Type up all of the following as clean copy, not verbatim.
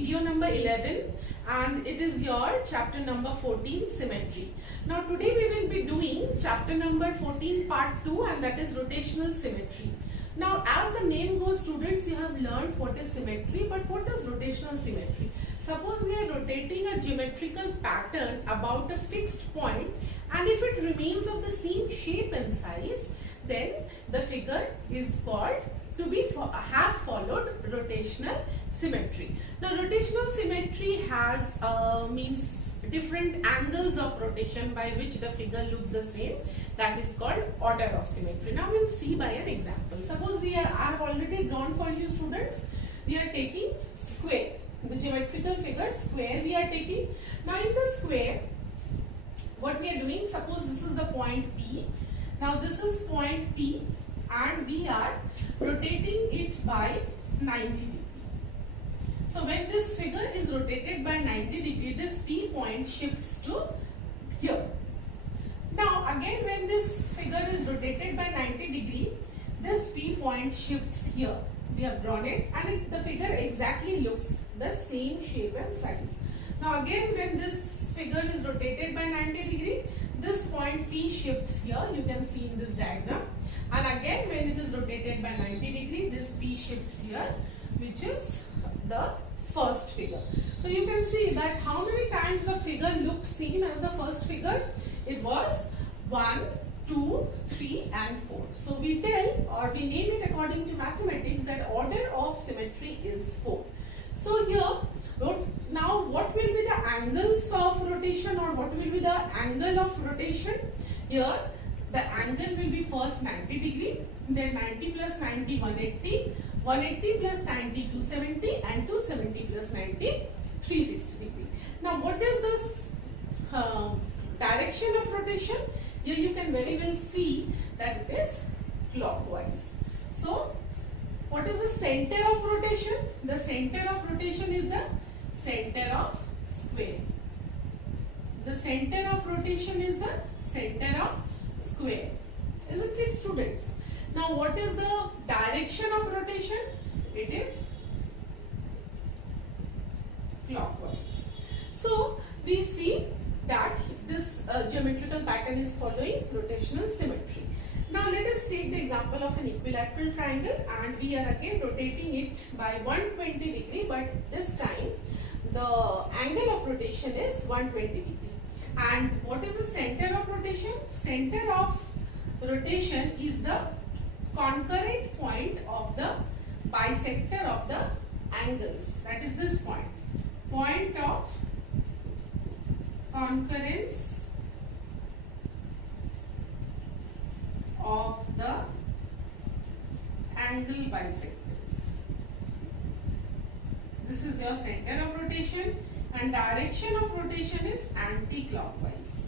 video number 11 and it is your chapter number 14, symmetry. Now today we will be doing chapter number 14 part 2, and that is rotational symmetry. Now as the name goes, students, you have learned what is symmetry, but what is rotational symmetry? Suppose we are rotating a geometrical pattern about a fixed point, and if it remains of the same shape and size, then the figure is called to be have followed rotational symmetry. Now rotational symmetry has means different angles of rotation by which the figure looks the same. That is called order of symmetry. Now we'll see by an example. Suppose I have already drawn for you, students. We are taking square, the geometrical figure square we are taking. Now in the square, what we are doing, suppose this is the point P. Now this is point P and we are rotating it by 90 degrees. So when this figure is rotated by 90 degrees, this P point shifts to here. Now again, when this figure is rotated by 90 degrees, this P point shifts here. We have drawn it, and the figure exactly looks the same shape and size. Now again, when this figure is rotated by 90 degrees, this point P shifts here. You can see in this diagram. And again, when it is rotated by 90 degrees, this P shifts here, which is the first figure. So you can see that how many times the figure looked same as the first figure. It was 1, 2, 3 and 4. So we tell, or we name it according to mathematics, that order of symmetry is 4. So here, now what will be the angles of rotation, or what will be the angle of rotation? Here the angle will be first 90 degree, then 90 plus 90, 180, 180 plus 90, 270, and 270 plus 90, 360 degree. Now what is this direction of rotation? Here you can very well see that it is clockwise. So what is the center of rotation? The center of rotation is the center of square. The center of rotation is the center of square. Isn't it, students? Now what is the direction of rotation? It is clockwise. So we see that this geometrical pattern is following rotational symmetry. Now let us take the example of an equilateral triangle, and we are again rotating it by 120 degree, but this time the angle of rotation is 120 degree. And what is the center of rotation? Center of rotation is the concurrent point of the bisector of the angles. That is this point. Point of concurrence of the angle bisectors. This is your center of rotation, and direction of rotation is anti-clockwise.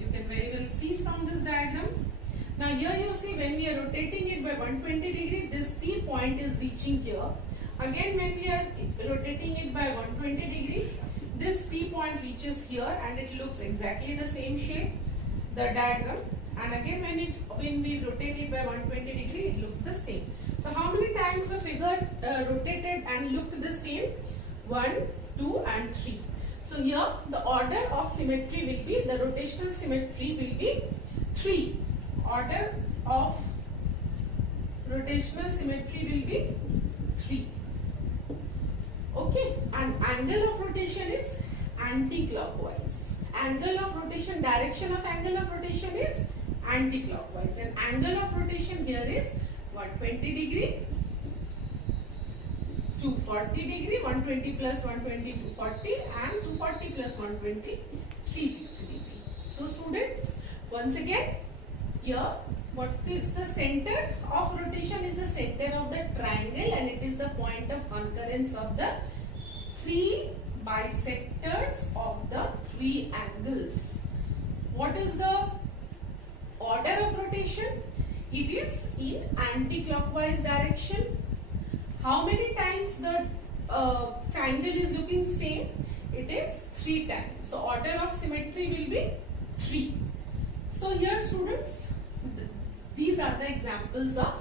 You can very well see from this diagram. Now here you see, when we are rotating it by 120 degree, this P point is reaching here. Again, when we are rotating it by 120 degree, this P point reaches here, and it looks exactly the same shape, the diagram. And again, when we rotate it by 120 degree, it looks the same. So how many times the figure rotated and looked the same? 1, 2 and 3. So here the order of symmetry will be, the rotational symmetry will be 3. Order of rotational symmetry will be 3. Okay, and angle of rotation is anti-clockwise. Angle of rotation, direction of angle of rotation is anti-clockwise, and angle of rotation here is 120 degree, 240 degree, 120 plus 120, 240, and 240 plus 120, 360 degree. So students, once again, here what is the center of rotation? Is the center of the triangle, and it is the point of concurrence of the 3 bisectors of the 3 angles. What is the order of rotation? It is in anti-clockwise direction. How many times the triangle is looking same? It is 3 times. So order of symmetry will be 3. So here, students, these are the examples of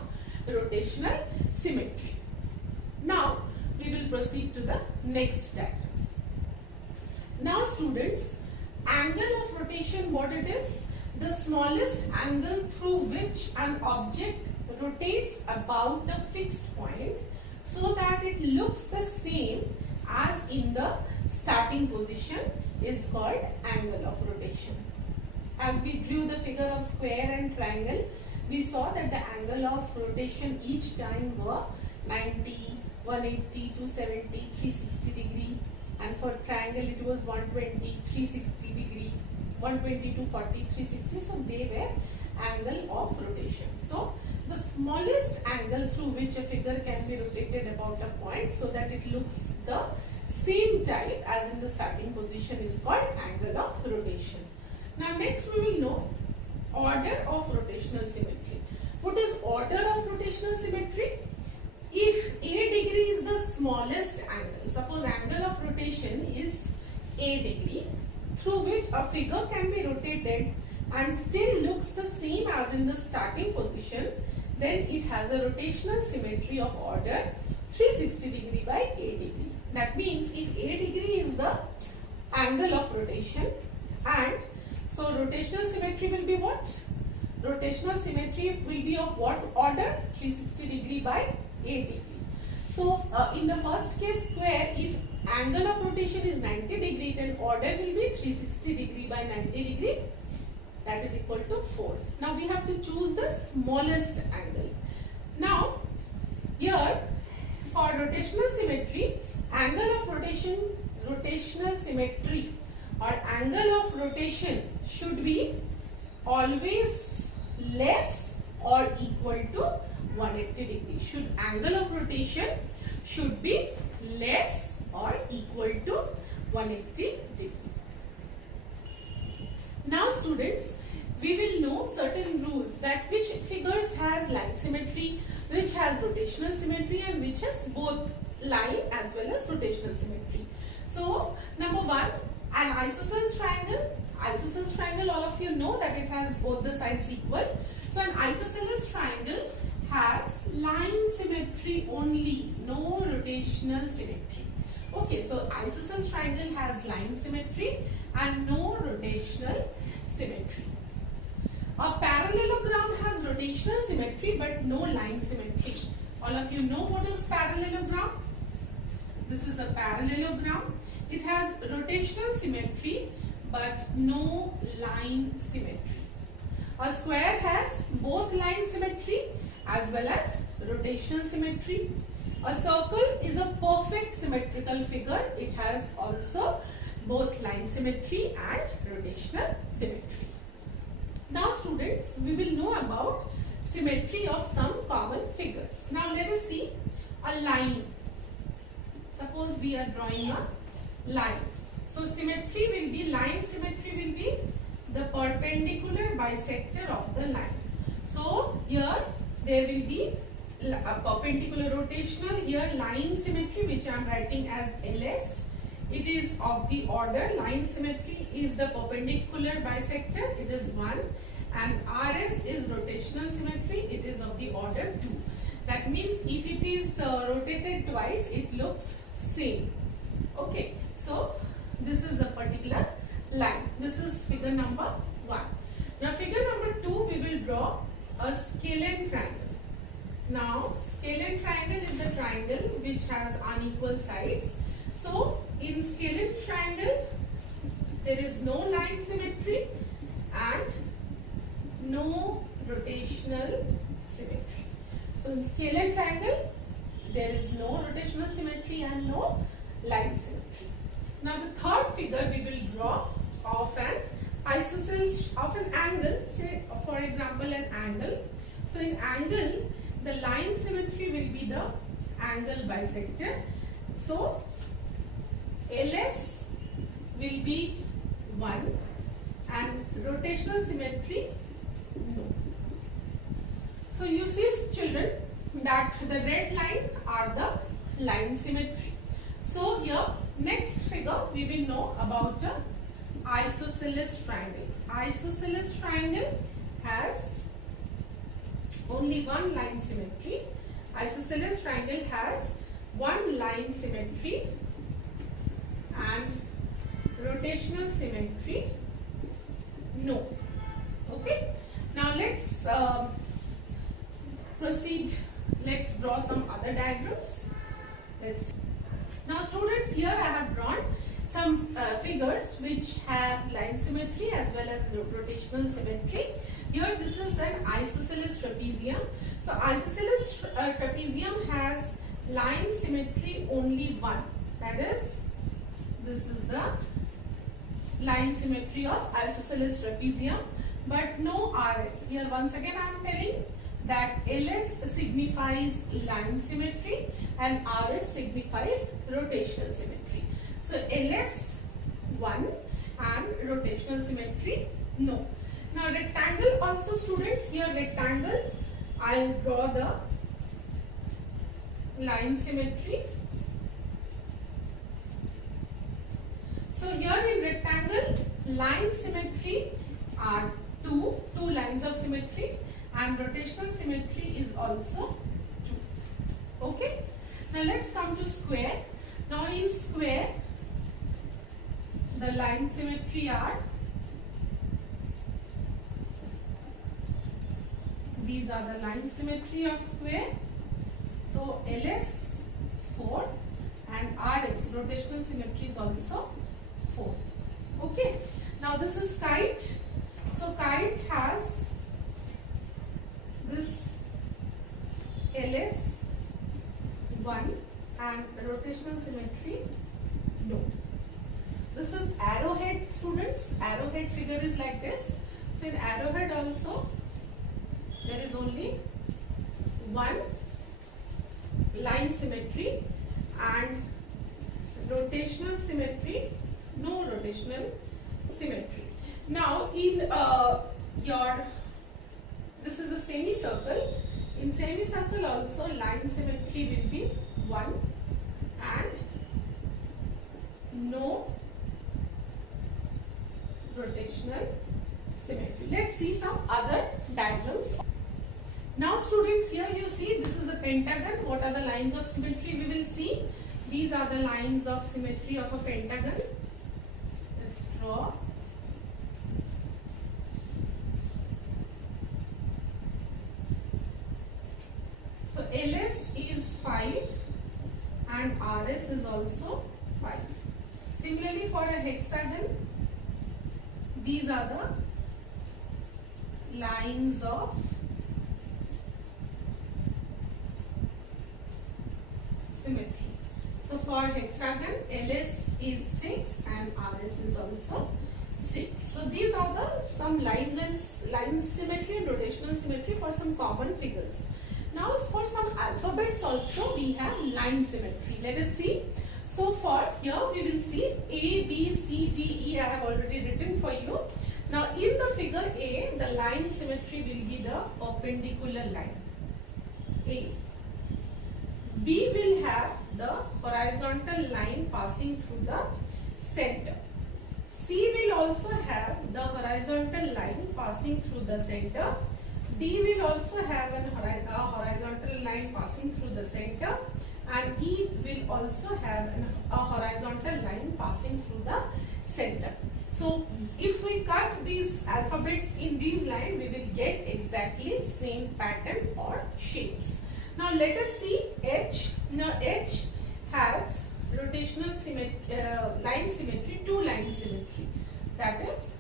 rotational symmetry. Now we will proceed to the next diagram. Now students, angle of rotation, what it is? The smallest angle through which an object rotates about the fixed point so that it looks the same as in the starting position is called angle of rotation. As we drew the figure of square and triangle, we saw that the angle of rotation each time were 90, 180, 270, 360 degree, and for triangle it was 120, 360 degree, 120, 240, 360. So they were angle of rotation. So the smallest angle through which a figure can be rotated about a point so that it looks the same type as in the starting position is called angle of rotation. Now next we will know order of rotational symmetry. What is order of rotational symmetry? If a degree is the smallest angle, suppose angle of rotation is a degree through which a figure can be rotated and still looks the same as in the starting position, then it has a rotational symmetry of order 360 degree by a degree. That means if a degree is the angle of rotation, and so rotational symmetry will be what? Rotational symmetry will be of what order? 360 degree by a degree. So in the first case square, if angle of rotation is 90 degree, then order will be 360 degree by 90 degree. That is equal to 4. Now we have to choose the smallest angle. Now here for rotational symmetry, angle of rotation, rotational symmetry or angle of rotation should be always less or equal to 180 degree. Should angle of rotation should be less or equal to 180 degree. Now students, we will know certain rules that which figures has line symmetry, which has rotational symmetry, and which has both line as well as rotational symmetry. So number one, an isosceles triangle. Isosceles triangle, all of you know that it has both the sides equal. So an isosceles triangle has line symmetry only, no rotational symmetry. Okay, so isosceles triangle has line symmetry and no rotational symmetry. A parallelogram has rotational symmetry but no line symmetry. All of you know what is parallelogram? This is a parallelogram. It has rotational symmetry but no line symmetry. A square has both line symmetry as well as rotational symmetry. A circle is a perfect symmetrical figure. It has also both line symmetry and rotational symmetry. Now students, we will know about symmetry of some common figures. Now let us see a line. Suppose we are drawing a line. So symmetry will be, line symmetry will be the perpendicular bisector of the line. So here there will be a perpendicular rotational, here line symmetry which I am writing as LS. It is of the order, line symmetry is the perpendicular bisector, it is 1, and RS is rotational symmetry, it is of the order 2. That means if it is rotated twice, it looks same. Okay, so this is a particular line. This is figure number 1. Now figure number 2, we will draw a scalene triangle. Now scalene triangle is a triangle which has unequal sides. So in scalene triangle, there is no line symmetry and no rotational symmetry. So in scalene triangle, there is no rotational symmetry and no line symmetry. Now the third figure we will draw of an isosceles, of an angle, say for example an angle. So in angle, the line symmetry will be the angle bisector. So LS will be 1 and rotational symmetry no. So you see children that the red line are the line symmetry. So here next figure we will know about the isosceles triangle. Isosceles triangle has only one line symmetry. Isosceles triangle has one line symmetry and rotational symmetry, no. Okay. Now let's proceed. Let's draw some other diagrams. Let's see. Now students, here I have drawn some figures which have line symmetry as well as rotational symmetry. Here this is an isosceles trapezium. So isosceles trapezium has line symmetry only one. That is, this is the line symmetry of isosceles trapezium, but no RS. Here once again I am telling that LS signifies line symmetry and RS signifies rotational symmetry. So LS 1 and rotational symmetry no. Now rectangle also students, here rectangle I will draw the line symmetry. So here in rectangle line symmetry are two lines of symmetry and rotational symmetry is also 2. Okay. Now let's come to square. Now in square the line symmetry are, these are the line symmetry of square. So LS 4 and RS rotational symmetry is also 4. Okay. Now this is kite. So kite has this LS 1 and rotational symmetry no. This is arrowhead students. Arrowhead figure is like this. So in arrowhead also there is only one line symmetry and rotational symmetry, no rotational symmetry. Now in this is a semicircle. In semicircle also line symmetry will be 1 and no rotational symmetry. Let's see some other diagrams. Now students, here you see this is a pentagon. What are the lines of symmetry we will see? These are the lines of symmetry of a pentagon. Let's draw. So LS is 5 and RS is also 5. Similarly for a hexagon, these are the lines of symmetry. So for hexagon, LS is 6 and RS is also 6. So these are the some lines and line symmetry and rotational symmetry for some common figures. Now for some alphabets also we have line symmetry. Let us see. So for here we will see A, B, C, D, E. I have already written for you. Now in the figure A, the line symmetry will be the perpendicular line. A. B will have the horizontal line passing through the center. C will also have the horizontal line passing through the center. D will also have a horizontal line passing through the center, and E will also have a horizontal line passing through the center. So if we cut these alphabets in these lines, we will get exactly same pattern or shapes. Now let us see H. Now H has rotational symmetry, line symmetry, 2 line symmetry. That is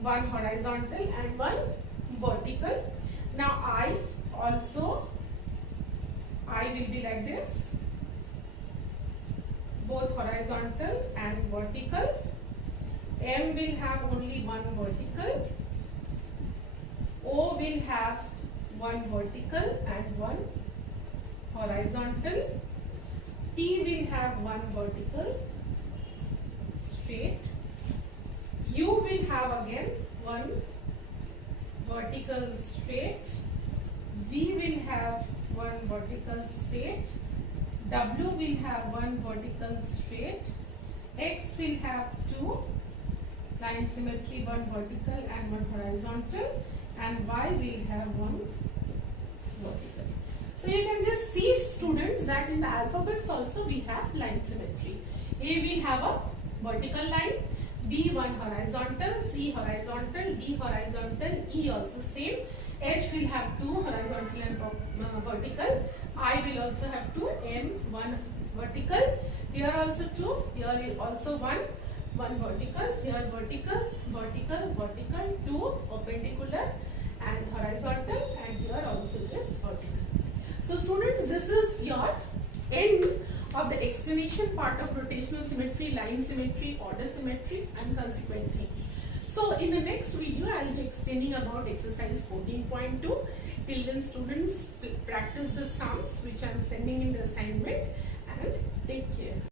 one horizontal and one vertical. Now I also, I will be like this, both horizontal and vertical. M will have only one vertical. O will have one vertical and one horizontal. T will have one vertical straight. U will have again one vertical straight. V will have one vertical straight. W will have one vertical straight. X will have 2 line symmetry, one vertical and one horizontal, and Y will have one vertical. So you can just see, students, that in the alphabets also we have line symmetry. A will have a vertical line, B one horizontal, C horizontal, D horizontal, E also same. H will have two horizontal and vertical. I will also have two, M one vertical. Here also two, here is also one vertical, here vertical, vertical, vertical, two perpendicular and horizontal, and here also it is vertical. So students, this is your end of the explanation part of rotational symmetry, line symmetry, order symmetry and consequent things. So in the next video, I will be explaining about exercise 14.2. Till then, students practice the sums which I am sending in the assignment, and take care.